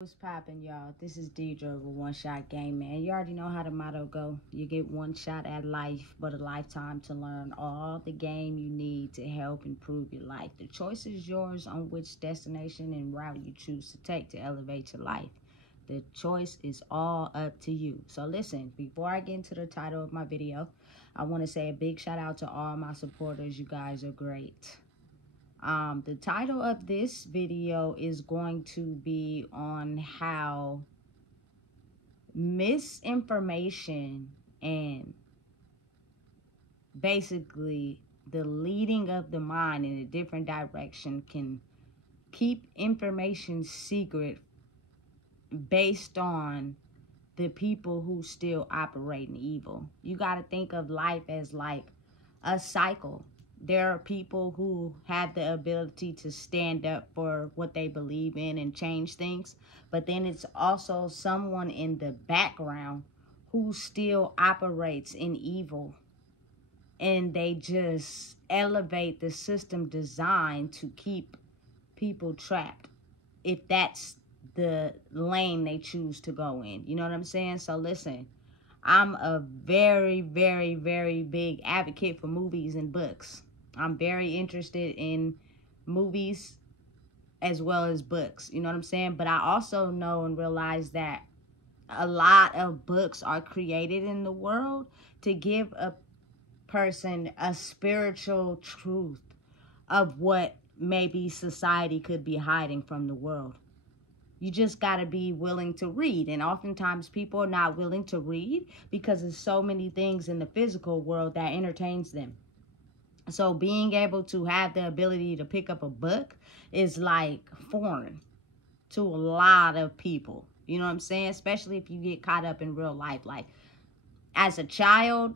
What's poppin', y'all? This is Deidre with One Shot Game, man. You already know how the motto go. You get one shot at life, but a lifetime to learn all the game you need to help improve your life. The choice is yours on which destination and route you choose to take to elevate your life. The choice is all up to you. So listen, before I get into the title of my video, I want to say a big shout out to all my supporters. You guys are great. The title of this video is going to be on how misinformation and basically the leading of the mind in a different direction can keep information secret based on the people who still operate in evil. You got to think of life as like a cycle. There are people who have the ability to stand up for what they believe in and change things. But then it's also someone in the background who still operates in evil. And they just elevate the system designed to keep people trapped, if that's the lane they choose to go in. You know what I'm saying? So listen, I'm a very, very, very big advocate for movies and books. I'm very interested in movies as well as books. You know what I'm saying? But I also know and realize that a lot of books are created in the world to give a person a spiritual truth of what maybe society could be hiding from the world. You just got to be willing to read. And oftentimes people are not willing to read because there's so many things in the physical world that entertains them. So being able to have the ability to pick up a book is like foreign to a lot of people. You know what I'm saying? Especially if you get caught up in real life. Like as a child,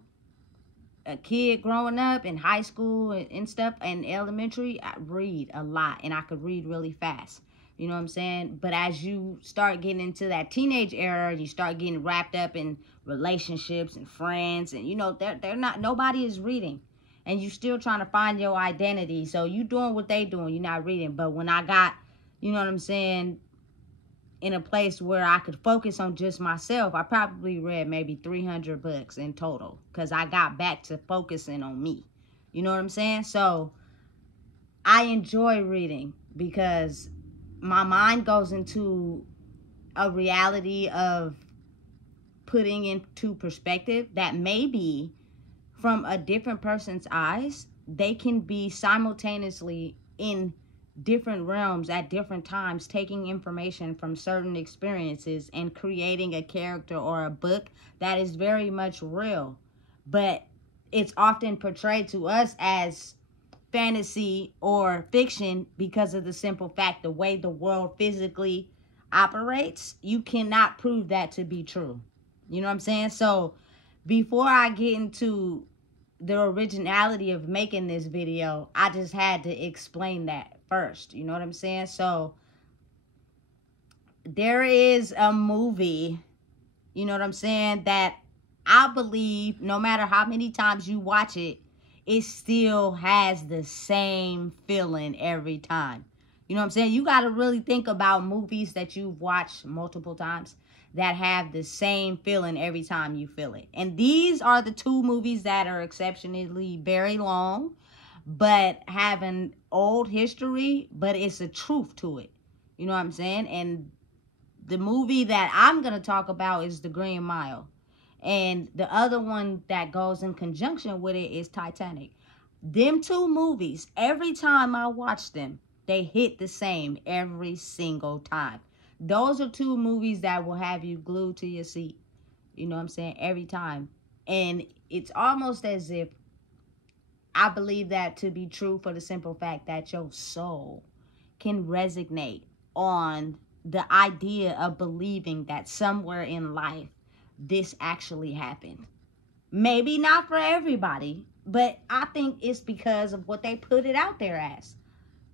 a kid growing up in high school and stuff and elementary, I read a lot and I could read really fast. You know what I'm saying? But as you start getting into that teenage era, you start getting wrapped up in relationships and friends, and you know, they're not, nobody is reading. And you still trying to find your identity. So you doing what they doing, you're not reading. But when I got, you know what I'm saying, in a place where I could focus on just myself, I probably read maybe 300 books in total. Because I got back to focusing on me. You know what I'm saying? So I enjoy reading because my mind goes into a reality of putting into perspective that maybe from a different person's eyes, they can be simultaneously in different realms at different times, taking information from certain experiences and creating a character or a book that is very much real. But it's often portrayed to us as fantasy or fiction because of the simple fact the way the world physically operates. You cannot prove that to be true. You know what I'm saying? So before I get into the originality of making this video, I just had to explain that first. You know what I'm saying? So there is a movie, you know what I'm saying, that I believe no matter how many times you watch it, it still has the same feeling every time. You know what I'm saying? You got to really think about movies that you've watched multiple times that have the same feeling every time you feel it. And these are the two movies that are exceptionally very long, but have an old history, but it's a truth to it. You know what I'm saying? And the movie that I'm going to talk about is The Green Mile. And the other one that goes in conjunction with it is Titanic. Them two movies, every time I watch them, they hit the same every single time. Those are two movies that will have you glued to your seat. You know what I'm saying? Every time. And it's almost as if I believe that to be true for the simple fact that your soul can resonate on the idea of believing that somewhere in life this actually happened. Maybe not for everybody, but I think it's because of what they put it out there as.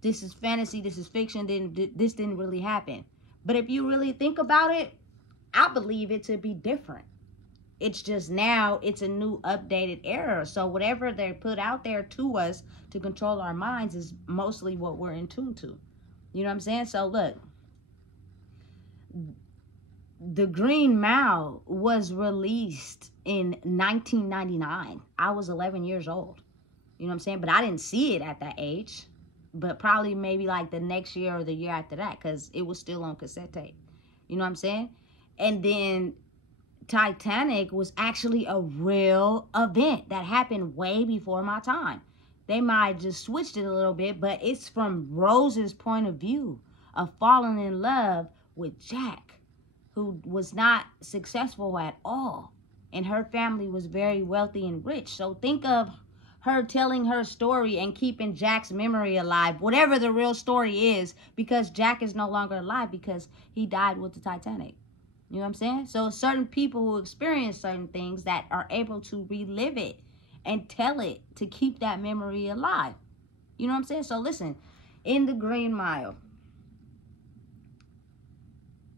This is fantasy, this is fiction, this didn't really happen. But if you really think about it, I believe it to be different. It's just now it's a new updated era. So whatever they put out there to us to control our minds is mostly what we're in tune to. You know what I'm saying? So look, The Green Mile was released in 1999. I was 11 years old. You know what I'm saying? But I didn't see it at that age. But probably maybe like the next year or the year after that, because it was still on cassette tape. You know what I'm saying? And then Titanic was actually a real event that happened way before my time. They might have just switched it a little bit, but it's from Rose's point of view of falling in love with Jack, who was not successful at all. And her family was very wealthy and rich. So think of her telling her story and keeping Jack's memory alive, whatever the real story is, because Jack is no longer alive because he died with the Titanic. You know what I'm saying? So certain people who experience certain things that are able to relive it and tell it to keep that memory alive. You know what I'm saying? So listen, in the Green Mile,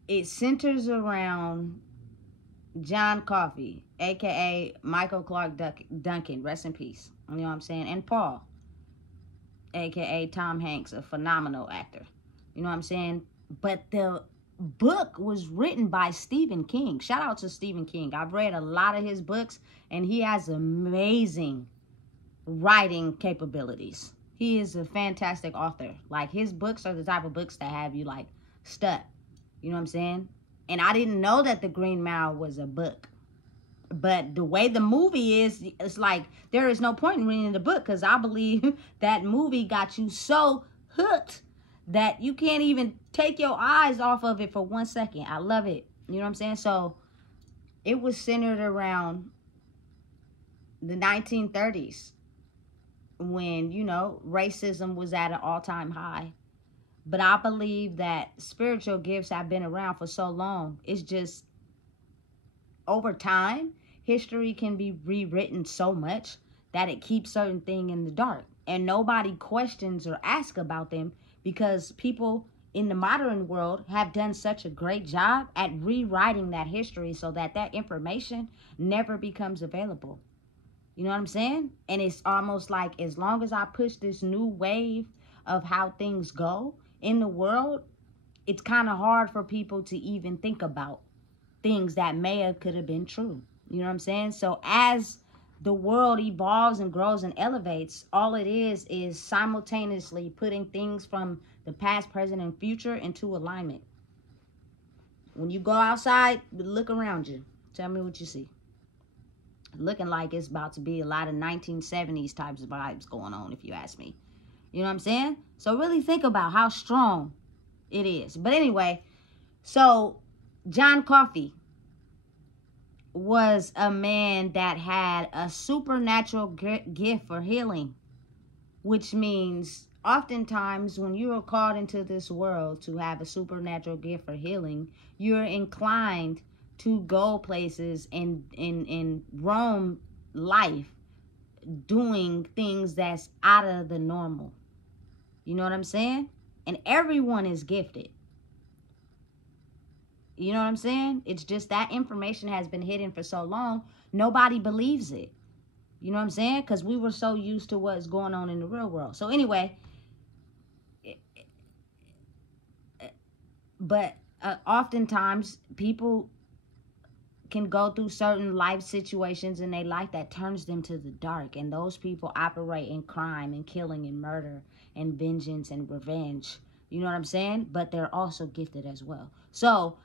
it centers around John Coffey, a.k.a. Michael Clark Duncan, rest in peace. You know what I'm saying? And Paul, a.k.a. Tom Hanks, a phenomenal actor. You know what I'm saying? But the book was written by Stephen King. Shout out to Stephen King. I've read a lot of his books, and he has amazing writing capabilities. He is a fantastic author. Like, his books are the type of books that have you, like, stuck. You know what I'm saying? And I didn't know that The Green Mile was a book. But the way the movie is, it's like there is no point in reading the book, because I believe that movie got you so hooked that you can't even take your eyes off of it for 1 second. I love it. You know what I'm saying? So it was centered around the 1930s when, you know, racism was at an all-time high. But I believe that spiritual gifts have been around for so long. It's just over time, history can be rewritten so much that it keeps certain things in the dark. And nobody questions or asks about them, because people in the modern world have done such a great job at rewriting that history so that that information never becomes available. You know what I'm saying? And it's almost like, as long as I push this new wave of how things go in the world, it's kind of hard for people to even think about things that could have been true. You know what I'm saying? So as the world evolves and grows and elevates, all it is simultaneously putting things from the past, present, and future into alignment. When you go outside, look around you. Tell me what you see. Looking like it's about to be a lot of 1970s types of vibes going on, if you ask me. You know what I'm saying? So really think about how strong it is. But anyway, so John Coffey was a man that had a supernatural gift for healing, which means oftentimes when you are called into this world to have a supernatural gift for healing, you're inclined to go places and roam life doing things that's out of the normal. You know what I'm saying? And everyone is gifted. You know what I'm saying? It's just that information has been hidden for so long, nobody believes it. You know what I'm saying? Because we were so used to what's going on in the real world. So anyway, but oftentimes people can go through certain life situations in their life that turns them to the dark. And those people operate in crime and killing and murder and vengeance and revenge. You know what I'm saying? But they're also gifted as well. So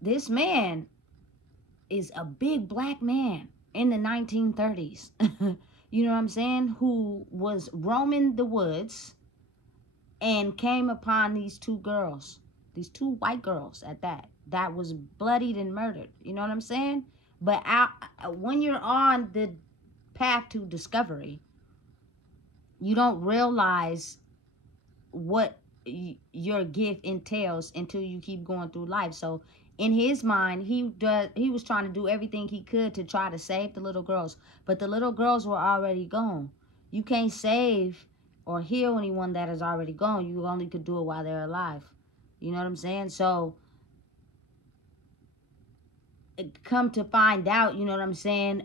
this man is a big black man in the 1930s. You know what I'm saying? Who was roaming the woods and came upon these two girls. These two white girls at that was bloodied and murdered. You know what I'm saying? But when you're on the path to discovery, you don't realize what your gift entails until you keep going through life. So in his mind, he was trying to do everything he could to try to save the little girls. But the little girls were already gone. You can't save or heal anyone that is already gone. You only could do it while they're alive. You know what I'm saying? So come to find out, you know what I'm saying,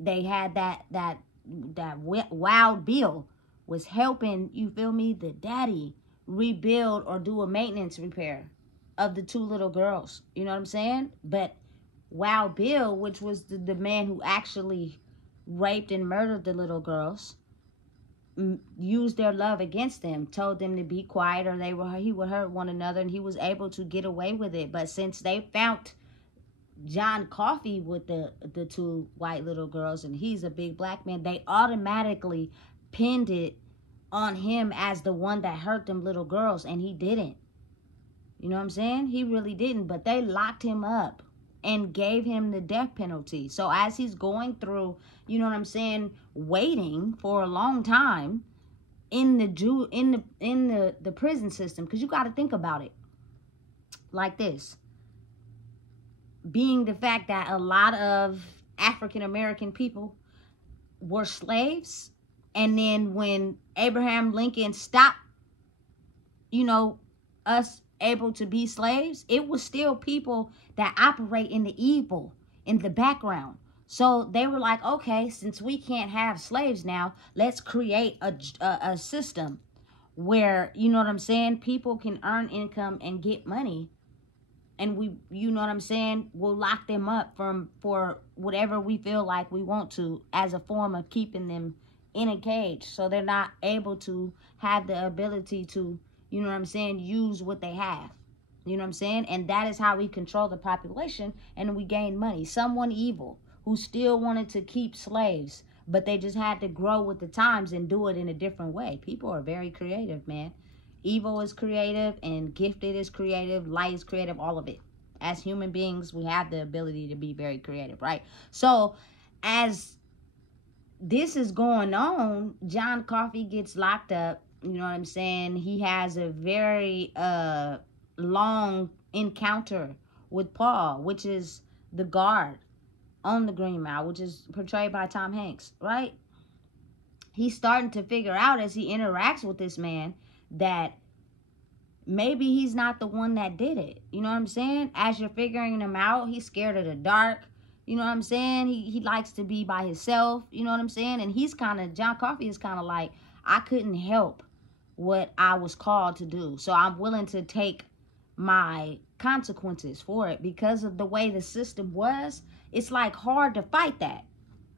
they had that Wild Bill was helping, you feel me, the daddy rebuild or do a maintenance repair. of the 2 little girls. You know what I'm saying? But Wild Bill, which was the man who actually raped and murdered the little girls, used their love against them, told them to be quiet or he would hurt one another, and he was able to get away with it. But since they found John Coffey with the 2 white little girls, and he's a big black man, they automatically pinned it on him as the one that hurt them little girls, and he didn't. You know what I'm saying? He really didn't, but they locked him up and gave him the death penalty. So as he's going through, you know what I'm saying, waiting for a long time in the prison system, because you got to think about it like this. Being the fact that a lot of African American people were slaves, and then when Abraham Lincoln stopped, you know, us able to be slaves, it was still people that operate in the evil in the background. So they were like, okay, since we can't have slaves now, let's create a system where, you know what I'm saying, people can earn income and get money, and we, you know what I'm saying, we'll lock them up for whatever we feel like we want to, as a form of keeping them in a cage, so they're not able to have the ability to, you know what I'm saying, use what they have. You know what I'm saying? And that is how we control the population, and we gain money. Someone evil who still wanted to keep slaves, but they just had to grow with the times and do it in a different way. People are very creative, man. Evil is creative, and gifted is creative, light is creative, all of it. As human beings, we have the ability to be very creative, right? So as this is going on, John Coffey gets locked up. You know what I'm saying? He has a very long encounter with Paul, which is the guard on the Green Mile, which is portrayed by Tom Hanks, right? He's starting to figure out as he interacts with this man that maybe he's not the one that did it. You know what I'm saying? As you're figuring him out, he's scared of the dark. You know what I'm saying? He likes to be by himself. You know what I'm saying? And he's kind of, John Coffey is kind of like, I couldn't help what I was called to do, so I'm willing to take my consequences for it. Because of the way the system was, it's like hard to fight that.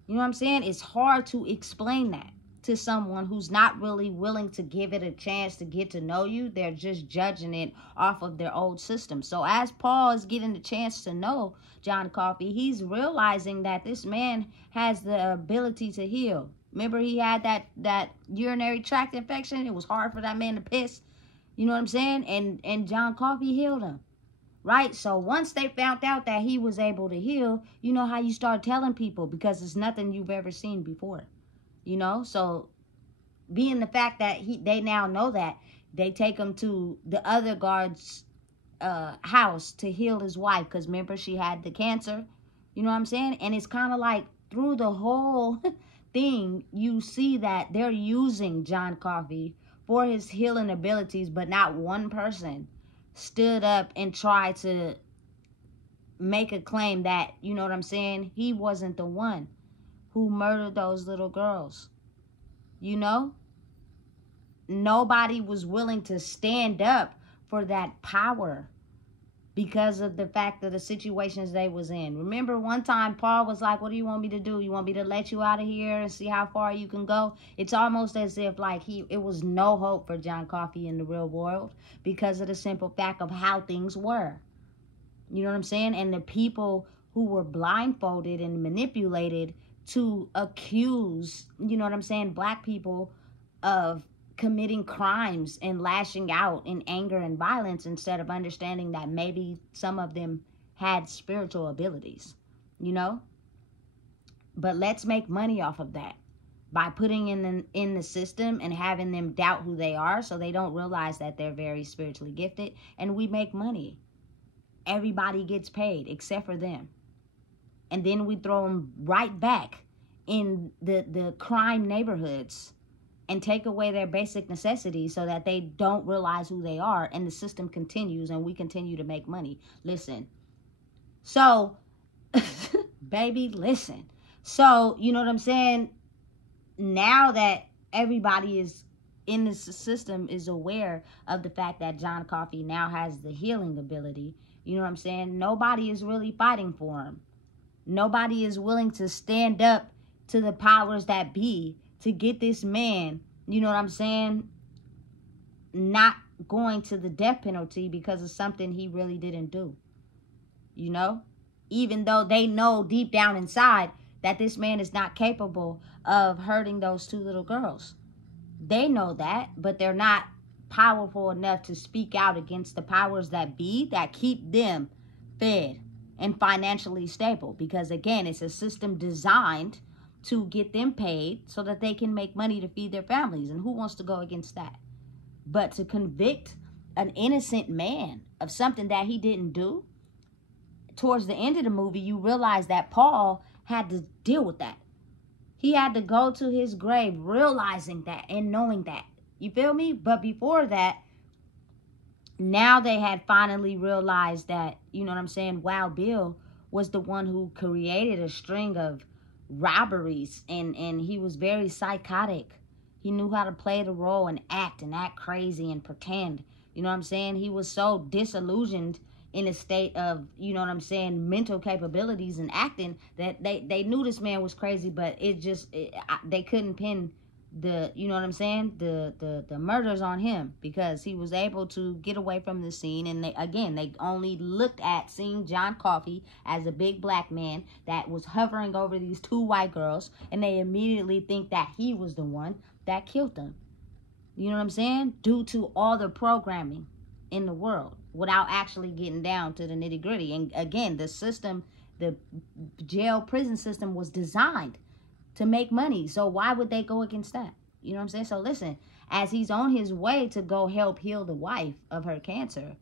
You know what I'm saying? It's hard to explain that to someone who's not really willing to give it a chance to get to know you. They're just judging it off of their old system. So as Paul is getting the chance to know John Coffey, he's realizing that this man has the ability to heal. Remember, he had that urinary tract infection. It was hard for that man to piss. You know what I'm saying? And John Coffey healed him. Right? So once they found out that he was able to heal, you know how you start telling people, because it's nothing you've ever seen before. You know? So being the fact that they now know that, they take him to the other guard's house to heal his wife, because remember, she had the cancer. You know what I'm saying? And it's kind of like through the whole thing, you see that they're using John Coffey for his healing abilities, but not one person stood up and tried to make a claim that, you know what I'm saying, he wasn't the one who murdered those little girls. You know? Nobody was willing to stand up for that power because of the fact of the situations they was in. Remember one time Paul was like, what do you want me to do? You want me to let you out of here and see how far you can go? It's almost as if like it was no hope for John Coffey in the real world because of the simple fact of how things were. You know what I'm saying? And the people who were blindfolded and manipulated to accuse, you know what I'm saying, black people of committing crimes and lashing out in anger and violence, instead of understanding that maybe some of them had spiritual abilities, you know. But let's make money off of that by putting in the system and having them doubt who they are, so they don't realize that they're very spiritually gifted, and we make money. Everybody gets paid except for them, and then we throw them right back in the crime neighborhoods and take away their basic necessities so that they don't realize who they are, and the system continues and we continue to make money. Listen. So, baby, listen. So, you know what I'm saying? Now that everybody is in the system is aware of the fact that John Coffey now has the healing ability, you know what I'm saying? Nobody is really fighting for him. Nobody is willing to stand up to the powers that be to get this man, you know what I'm saying, not going to the death penalty because of something he really didn't do. You know? Even though they know deep down inside that this man is not capable of hurting those 2 little girls. They know that, but they're not powerful enough to speak out against the powers that be that keep them fed and financially stable. Because again, it's a system designed to get them paid so that they can make money to feed their families. And who wants to go against that? But to convict an innocent man of something that he didn't do, towards the end of the movie, you realize that Paul had to deal with that. He had to go to his grave realizing that and knowing that. You feel me? But before that, now they had finally realized that, you know what I'm saying, Wild Bill was the one who created a string of robberies, and he was very psychotic. He knew how to play the role and act crazy and pretend. You know what I'm saying? He was so disillusioned in a state of, you know what I'm saying, mental capabilities and acting that they knew this man was crazy, but they couldn't pin the, you know what I'm saying, the murders on him, because he was able to get away from the scene. And they only looked at seeing John Coffey as a big black man that was hovering over these 2 white girls, and they immediately think that he was the one that killed them. You know what I'm saying? Due to all the programming in the world, without actually getting down to the nitty gritty. And again, the system, the jail prison system was designed to make money. So why would they go against that? You know what I'm saying? So listen, as he's on his way to go help heal the wife of her cancer,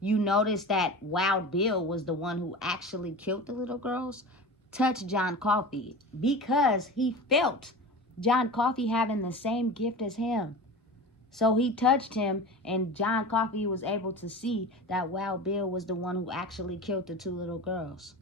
you notice that Wild Bill was the one who actually killed the little girls, touched John Coffey, because he felt John Coffey having the same gift as him. So he touched him, and John Coffey was able to see that Wild Bill was the one who actually killed the 2 little girls.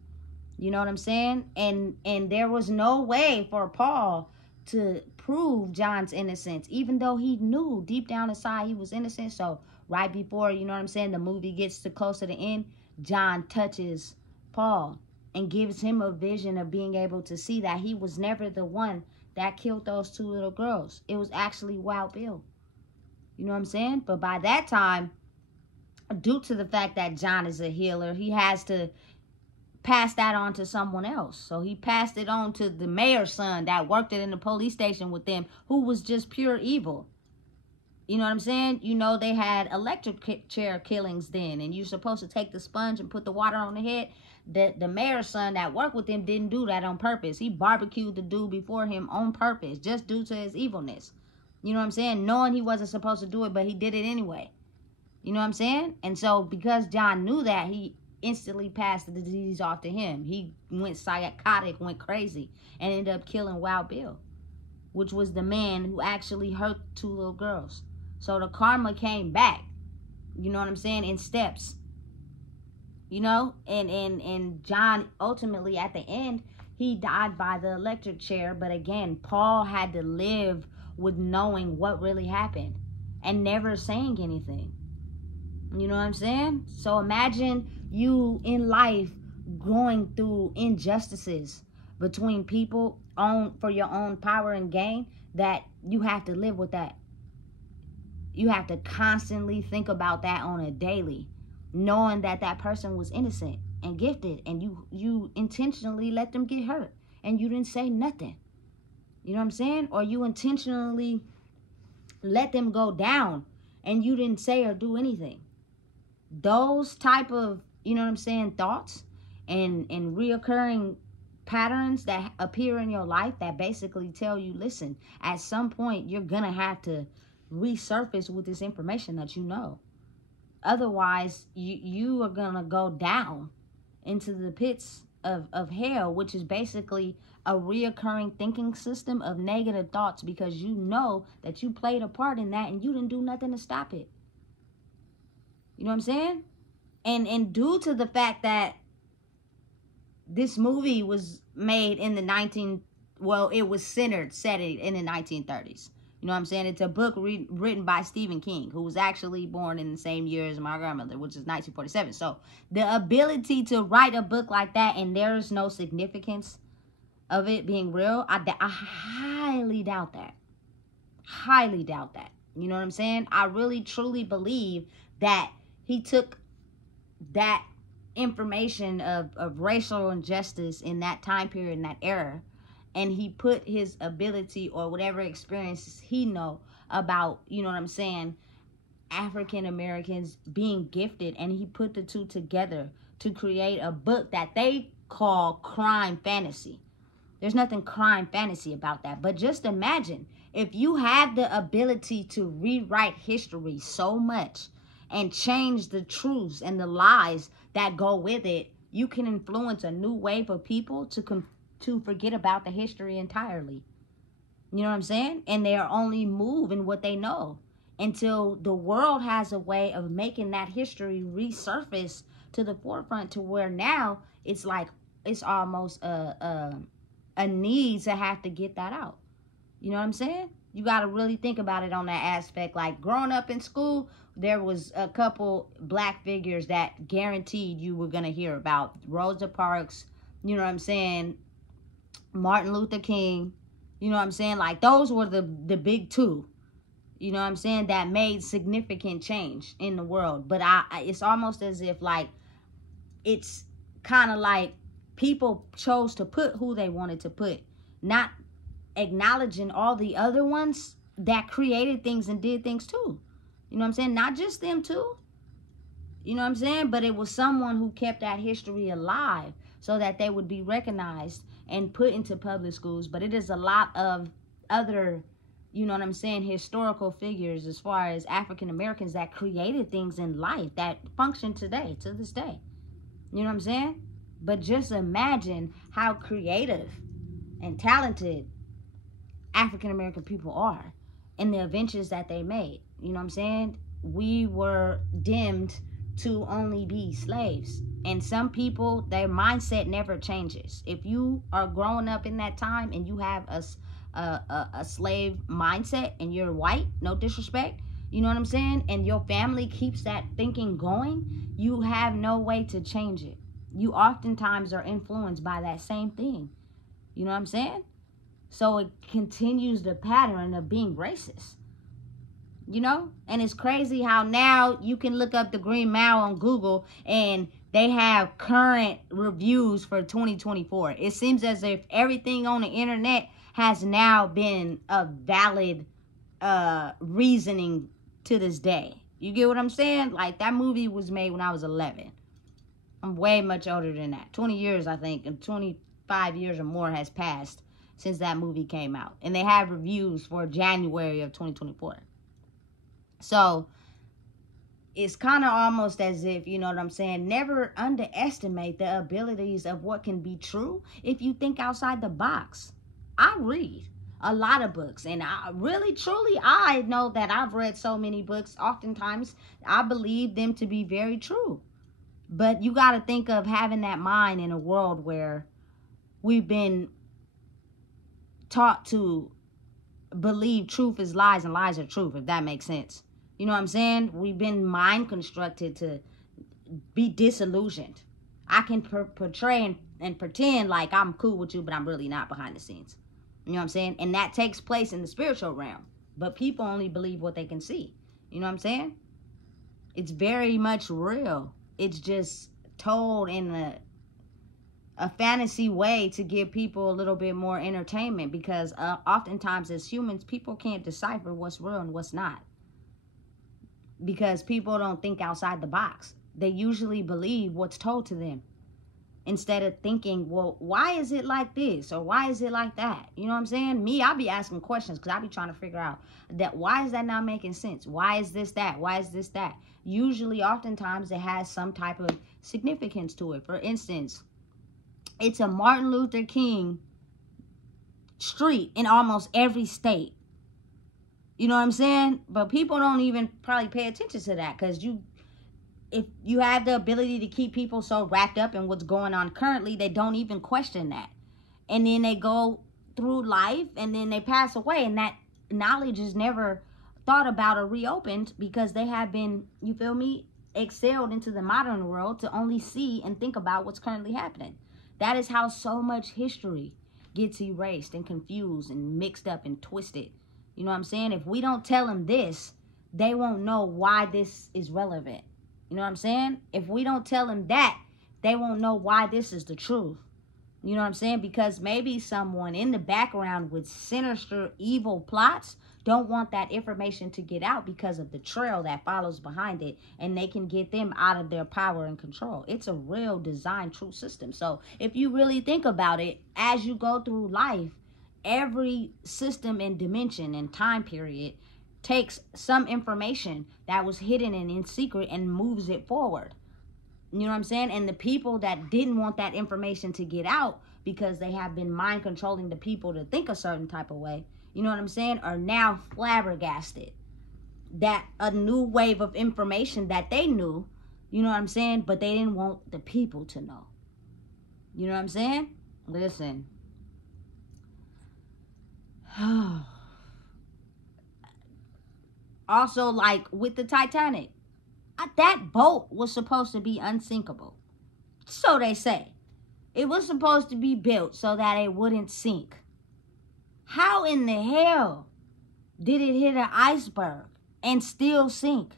You know what I'm saying? And there was no way for Paul to prove John's innocence, even though he knew deep down inside he was innocent. So right before, you know what I'm saying, the movie gets to close to the end, John touches Paul and gives him a vision of being able to see that he was never the one that killed those 2 little girls. It was actually Wild Bill. You know what I'm saying? But by that time, due to the fact that John is a healer, he has to pass that on to someone else. So he passed it on to the mayor's son that worked it in the police station with them, who was just pure evil. You know what I'm saying? You know, they had electric chair killings then, and you're supposed to take the sponge and put the water on the head. The mayor's son that worked with him didn't do that on purpose. He barbecued the dude before him on purpose, just due to his evilness. You know what I'm saying? Knowing he wasn't supposed to do it, but he did it anyway. You know what I'm saying? And so because John knew that, he instantly passed the disease off to him. He went psychotic, went crazy, and ended up killing Wild Bill, which was the man who actually hurt 2 little girls. So the karma came back, you know what I'm saying, in steps. You know, and John ultimately at the end, he died by the electric chair. But again, Paul had to live with knowing what really happened and never saying anything. You know what I'm saying? So imagine you in life going through injustices between people for your own power and gain, that you have to live with that. You have to constantly think about that on a daily, knowing that that person was innocent and gifted, and you intentionally let them get hurt and you didn't say nothing. You know what I'm saying? Or you intentionally let them go down and you didn't say or do anything. Those type of, you know what I'm saying, thoughts and reoccurring patterns that appear in your life that basically tell you, listen, at some point you're gonna have to resurface with this information that you know. Otherwise, you are gonna go down into the pits of hell, which is basically a reoccurring thinking system of negative thoughts, because you know that you played a part in that and you didn't do nothing to stop it. You know what I'm saying? And due to the fact that this movie was made in the it was set in the 1930s. You know what I'm saying? It's a book written by Stephen King, who was actually born in the same year as my grandmother, which is 1947. So the ability to write a book like that and there's no significance of it being real, I highly doubt that. Highly doubt that. You know what I'm saying? I really, truly believe that he took that information of racial injustice in that time period, in that era, and he put his ability or whatever experiences he know about, you know what I'm saying, African Americans being gifted, and he put the two together to create a book that they call crime fantasy. There's nothing crime fantasy about that. But just imagine if you have the ability to rewrite history so much and change the truths and the lies that go with it, you can influence a new wave of people to forget about the history entirely. You know what I'm saying? And they are only moving what they know until the world has a way of making that history resurface to the forefront, to where now it's like it's almost a need to have to get that out. You know what I'm saying? You got to really think about it on that aspect. Like growing up in school, there was a couple black figures that guaranteed you were going to hear about. Rosa Parks, you know what I'm saying? Martin Luther King, you know what I'm saying? Like those were the big two, you know what I'm saying, that made significant change in the world. But it's almost as if like it's kind of like people chose to put who they wanted to put, not acknowledging all the other ones that created things and did things too. You know what I'm saying? Not just them too. You know what I'm saying? But it was someone who kept that history alive so that they would be recognized and put into public schools. But it is a lot of other, you know what I'm saying, historical figures as far as African Americans that created things in life that function today, to this day. You know what I'm saying? But just imagine how creative and talented African American people are and the adventures that they made. You know what I'm saying? We were dimmed to only be slaves. And some people, their mindset never changes. If you are growing up in that time and you have a slave mindset and you're white, no disrespect, you know what I'm saying? And your family keeps that thinking going, you have no way to change it. You oftentimes are influenced by that same thing. You know what I'm saying? So it continues the pattern of being racist. You know? And it's crazy how now you can look up the Green Mile on Google and they have current reviews for 2024. It seems as if everything on the internet has now been a valid reasoning to this day. You get what I'm saying? Like, that movie was made when I was 11. I'm way much older than that. 20 years, I think, and 25 years or more has passed since that movie came out. And they have reviews for January of 2024. So it's kind of almost as if, you know what I'm saying, never underestimate the abilities of what can be true if you think outside the box. I read a lot of books, and I really, truly, I know that I've read so many books. Oftentimes, I believe them to be very true. But you got to think of having that mind in a world where we've been taught to believe truth is lies and lies are truth, if that makes sense. You know what I'm saying? We've been mind constructed to be disillusioned. I can portray and pretend like I'm cool with you, but I'm really not behind the scenes. You know what I'm saying? And that takes place in the spiritual realm. But people only believe what they can see. You know what I'm saying? It's very much real. It's just told in a fantasy way to give people a little bit more entertainment, because oftentimes as humans, people can't decipher what's real and what's not, because people don't think outside the box. They usually believe what's told to them instead of thinking, well, why is it like this or why is it like that? You know what I'm saying? Me, I'll be asking questions because I'll be trying to figure out that why is that not making sense? Why is this that? Why is this that? Usually, oftentimes, it has some type of significance to it. For instance, it's a Martin Luther King street in almost every state. You know what I'm saying? But people don't even probably pay attention to that, because if you have the ability to keep people so wrapped up in what's going on currently, they don't even question that. And then they go through life and then they pass away, and that knowledge is never thought about or reopened because they have been, you feel me, excelled into the modern world to only see and think about what's currently happening. That is how so much history gets erased and confused and mixed up and twisted. You know what I'm saying? If we don't tell them this, they won't know why this is relevant. You know what I'm saying? If we don't tell them that, they won't know why this is the truth. You know what I'm saying? Because maybe someone in the background with sinister, evil plots don't want that information to get out because of the trail that follows behind it, and they can get them out of their power and control. It's a real design true system. So if you really think about it, as you go through life, every system and dimension and time period takes some information that was hidden and in secret and moves it forward. You know what I'm saying? And the people that didn't want that information to get out because they have been mind controlling the people to think a certain type of way, you know what I'm saying, are now flabbergasted that a new wave of information that they knew, you know what I'm saying, but they didn't want the people to know. You know what I'm saying? Listen. Also, like with the Titanic, that boat was supposed to be unsinkable. So they say. It was supposed to be built so that it wouldn't sink. How in the hell did it hit an iceberg and still sink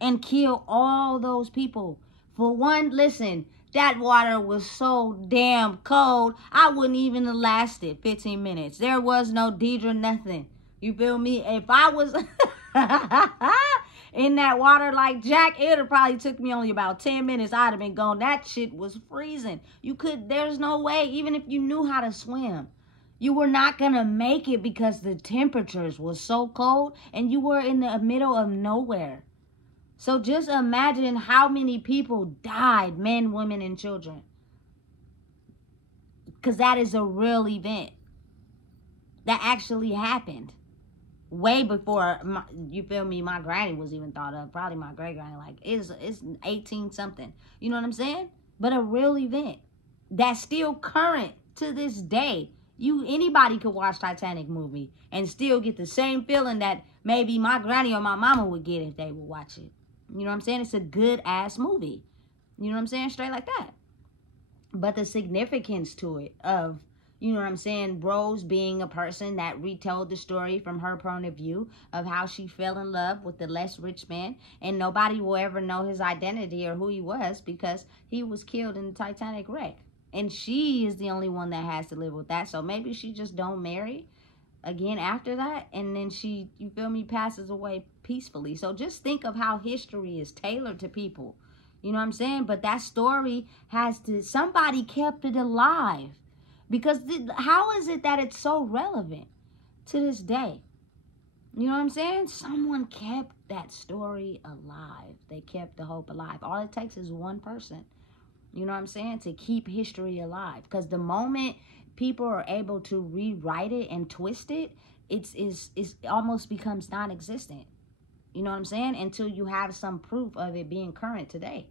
and kill all those people? For one, listen, that water was so damn cold, I wouldn't even have lasted 15 minutes. There was no Deidre nothing. You feel me? If I was in that water like Jack, it would have probably took me only about 10 minutes. I'd have been gone. That shit was freezing. There's no way, even if you knew how to swim, you were not going to make it because the temperatures was so cold and you were in the middle of nowhere. So just imagine how many people died, men, women, and children. Because that is a real event that actually happened. Way before, you feel me, my granny was even thought of. Probably my great-granny. Like, it's 18-something. You know what I'm saying? But a real event that's still current to this day. Anybody could watch Titanic movie and still get the same feeling that maybe my granny or my mama would get if they would watch it. You know what I'm saying? It's a good-ass movie. You know what I'm saying? Straight like that. But the significance to it of, you know what I'm saying, Rose being a person that retold the story from her point of view of how she fell in love with the less rich man, and nobody will ever know his identity or who he was because he was killed in the Titanic wreck. And she is the only one that has to live with that. So maybe she just don't marry again after that, and then she, you feel me, passes away peacefully. So just think of how history is tailored to people. You know what I'm saying? But that story somebody kept it alive. Because how is it that it's so relevant to this day? You know what I'm saying? Someone kept that story alive. They kept the hope alive. All it takes is one person, you know what I'm saying, to keep history alive. Because the moment people are able to rewrite it and twist it, it almost becomes non-existent. You know what I'm saying? Until you have some proof of it being current today.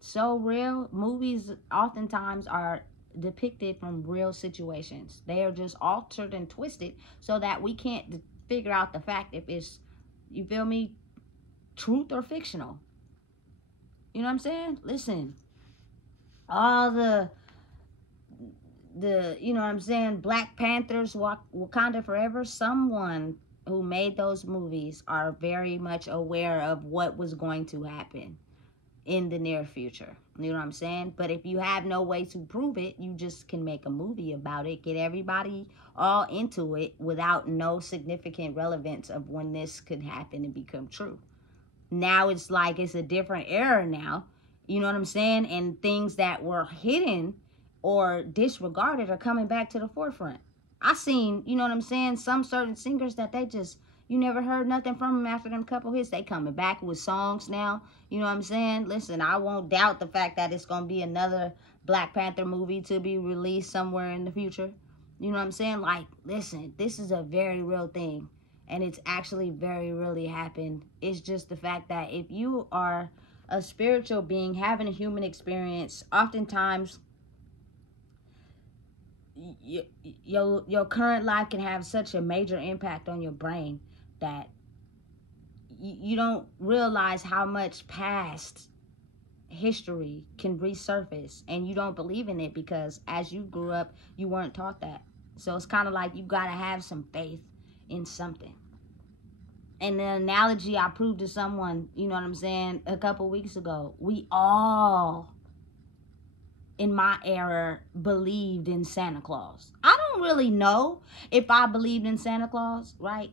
So real. Movies oftentimes are depicted from real situations. They are just altered and twisted so that we can't figure out the fact if it's, you feel me, truth or fictional. You know what I'm saying? Listen, all the you know what I'm saying, Black Panthers, Wakanda Forever, someone who made those movies are very much aware of what was going to happen in the near future. You know what I'm saying? But if you have no way to prove it, you just can make a movie about it, get everybody all into it without no significant relevance of when this could happen and become true. Now it's like it's a different era now. You know what I'm saying? And things that were hidden or disregarded are coming back to the forefront. I seen, you know what I'm saying, some certain singers that you never heard nothing from them after them couple hits. They coming back with songs now. You know what I'm saying? Listen, I won't doubt the fact that it's going to be another Black Panther movie to be released somewhere in the future. You know what I'm saying? Like, listen, this is a very real thing. And it's actually very really happened. It's just the fact that if you are a spiritual being having a human experience, oftentimes your current life can have such a major impact on your brain that you don't realize how much past history can resurface, and you don't believe in it because as you grew up you weren't taught that. So it's kind of like you got to have some faith in something. And the analogy I proved to someone, you know what I'm saying, a couple weeks ago, we all in my era believed in Santa Claus. I don't really know if I believed in Santa Claus, right?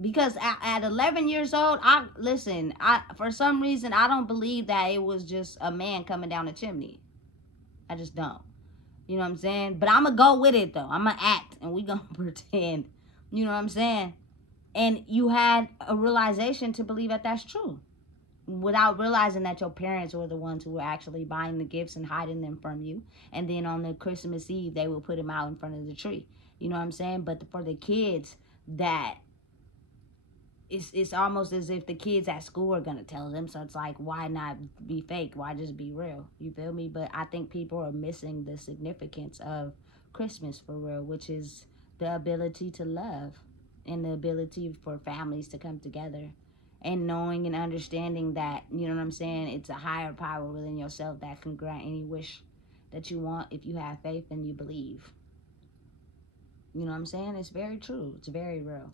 Because at 11 years old, for some reason, I don't believe that it was just a man coming down a chimney. I just don't. You know what I'm saying? But I'm going to go with it, though. I'm going to act, and we going to pretend. You know what I'm saying? And you had a realization to believe that that's true, without realizing that your parents were the ones who were actually buying the gifts and hiding them from you. And then on the Christmas Eve, they will put them out in front of the tree. You know what I'm saying? But for the kids, that it's almost as if the kids at school are going to tell them. So it's like, why not be fake? Why just be real? You feel me? But I think people are missing the significance of Christmas for real, which is the ability to love and the ability for families to come together, and knowing and understanding that, you know what I'm saying, it's a higher power within yourself that can grant any wish that you want if you have faith and you believe. You know what I'm saying? It's very true. It's very real.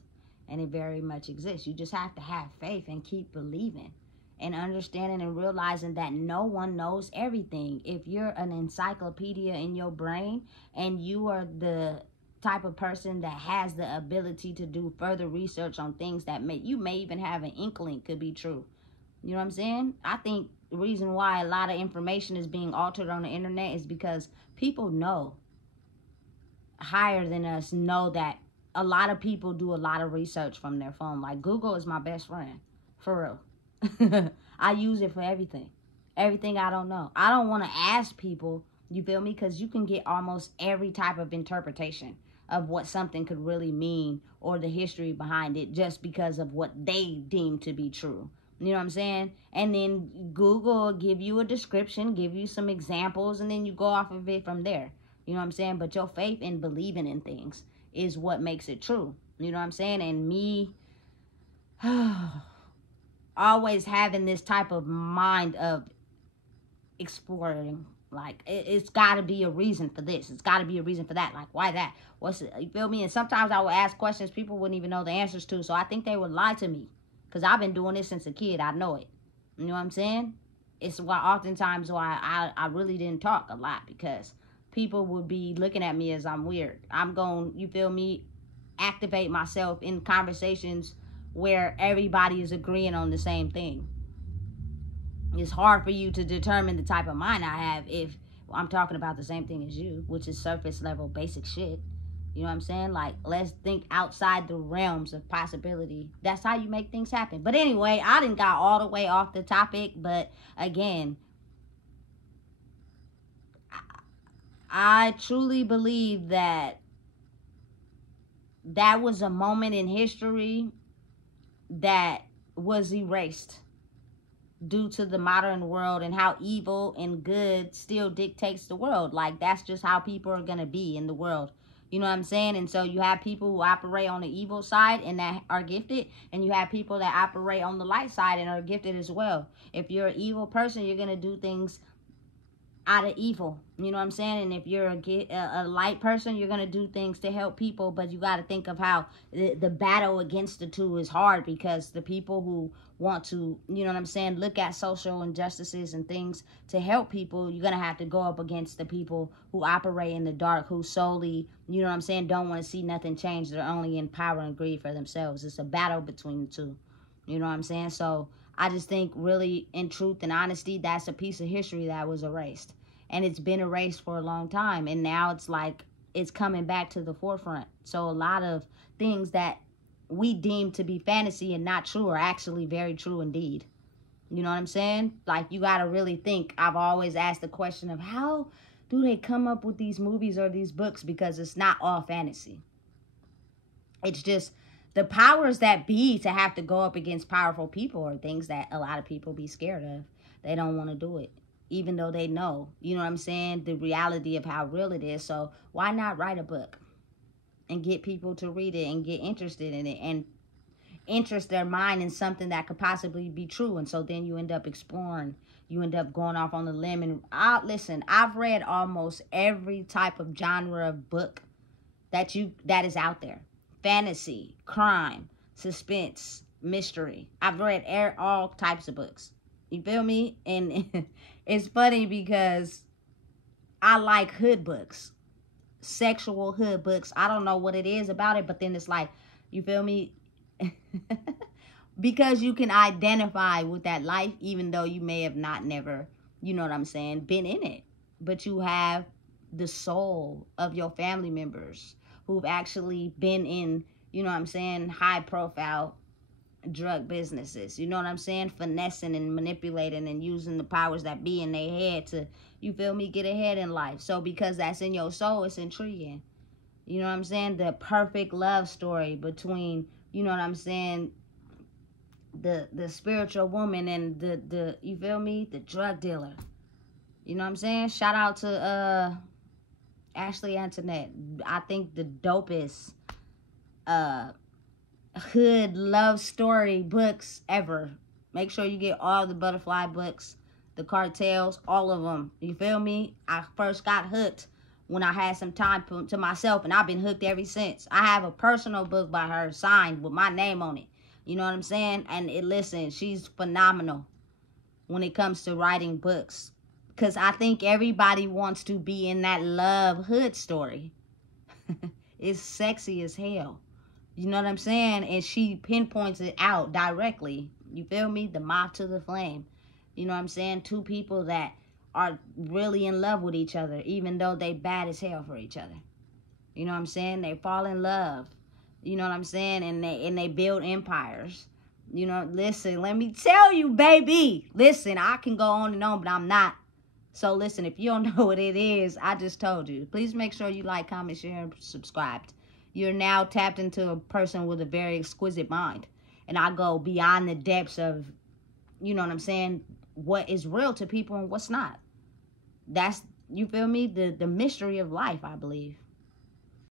And it very much exists. You just have to have faith and keep believing and understanding and realizing that no one knows everything. If you're an encyclopedia in your brain and you are the type of person that has the ability to do further research on things that you may even have an inkling could be true. You know what I'm saying? I think the reason why a lot of information is being altered on the internet is because people know, higher than us, know that a lot of people do a lot of research from their phone. Like Google is my best friend, for real. I use it for everything. Everything I don't know. I don't want to ask people, you feel me? Because you can get almost every type of interpretation of what something could really mean or the history behind it just because of what they deem to be true. You know what I'm saying? And then Google will give you a description, give you some examples, and then you go off of it from there. You know what I'm saying? But your faith in believing in things is what makes it true. You know what I'm saying? And me always having this type of mind of exploring. Like, it's got to be a reason for this. It's got to be a reason for that. Like, why that? What's it? You feel me? And sometimes I will ask questions people wouldn't even know the answers to. So I think they would lie to me. Because I've been doing this since a kid. I know it. You know what I'm saying? It's why oftentimes why I really didn't talk a lot. Because people would be looking at me as I'm weird. I'm going, you feel me, activate myself in conversations where everybody is agreeing on the same thing. It's hard for you to determine the type of mind I have if I'm talking about the same thing as you, which is surface level basic shit. You know what I'm saying? Like, let's think outside the realms of possibility. That's how you make things happen. But anyway, I didn't got all the way off the topic. But again, I truly believe that that was a moment in history that was erased due to the modern world and how evil and good still dictates the world. Like, that's just how people are going to be in the world. You know what I'm saying? And so you have people who operate on the evil side and that are gifted, and you have people that operate on the light side and are gifted as well. If you're an evil person, you're going to do things out of evil. You know what I'm saying? And if you're a light person, you're going to do things to help people. But you got to think of how the battle against the two is hard, because the people who want to, you know what I'm saying, look at social injustices and things to help people, you're going to have to go up against the people who operate in the dark, who solely, you know what I'm saying, don't want to see nothing change. They're only in power and greed for themselves. It's a battle between the two. You know what I'm saying? So I just think, really, in truth and honesty, that's a piece of history that was erased. And it's been erased for a long time. And now it's like it's coming back to the forefront. So a lot of things that we deem to be fantasy and not true are actually very true indeed. You know what I'm saying? Like, you got to really think. I've always asked the question of how do they come up with these movies or these books? Because it's not all fantasy. It's just the powers that be to have to go up against powerful people are things that a lot of people be scared of. They don't want to do it. even though they know, you know what I'm saying, the reality of how real it is. So why not write a book and get people to read it and get interested in it and interest their mind in something that could possibly be true? And so then you end up exploring, you end up going off on the limb. And listen, I've read almost every type of genre of book that is out there: fantasy, crime, suspense, mystery. I've read all types of books, you feel me? And it's funny because I like hood books, sexual hood books. I don't know what it is about it, but then it's like, you feel me? Because you can identify with that life, even though you may have not never, you know what I'm saying, been in it. But you have the soul of your family members who've actually been in, you know what I'm saying, high profile drug businesses. You know what I'm saying? Finessing and manipulating and using the powers that be in their head to, you feel me, get ahead in life. So because that's in your soul, it's intriguing. You know what I'm saying? The perfect love story between, you know what I'm saying, the spiritual woman and the you feel me, the drug dealer. You know what I'm saying? Shout out to Ashley Antoinette. I think the dopest hood love story books ever. Make sure you get all the Butterfly books, the Cartels, all of them. You feel me? I first got hooked when I had some time to myself, and I've been hooked ever since. I have a personal book by her signed with my name on it. You know what I'm saying? And listen, she's phenomenal when it comes to writing books. Because I think everybody wants to be in that love hood story. It's sexy as hell. You know what I'm saying? And she pinpoints it out directly. You feel me? The moth to the flame. You know what I'm saying? Two people that are really in love with each other, even though they bad as hell for each other. You know what I'm saying? They fall in love. You know what I'm saying? And they build empires. You know, listen, let me tell you, baby. Listen, I can go on and on, but I'm not. So listen, if you don't know what it is, I just told you. Please make sure you like, comment, share, and subscribe. You're now tapped into a person with a very exquisite mind. And I go beyond the depths of, you know what I'm saying, what is real to people and what's not. That's, you feel me, the mystery of life, I believe.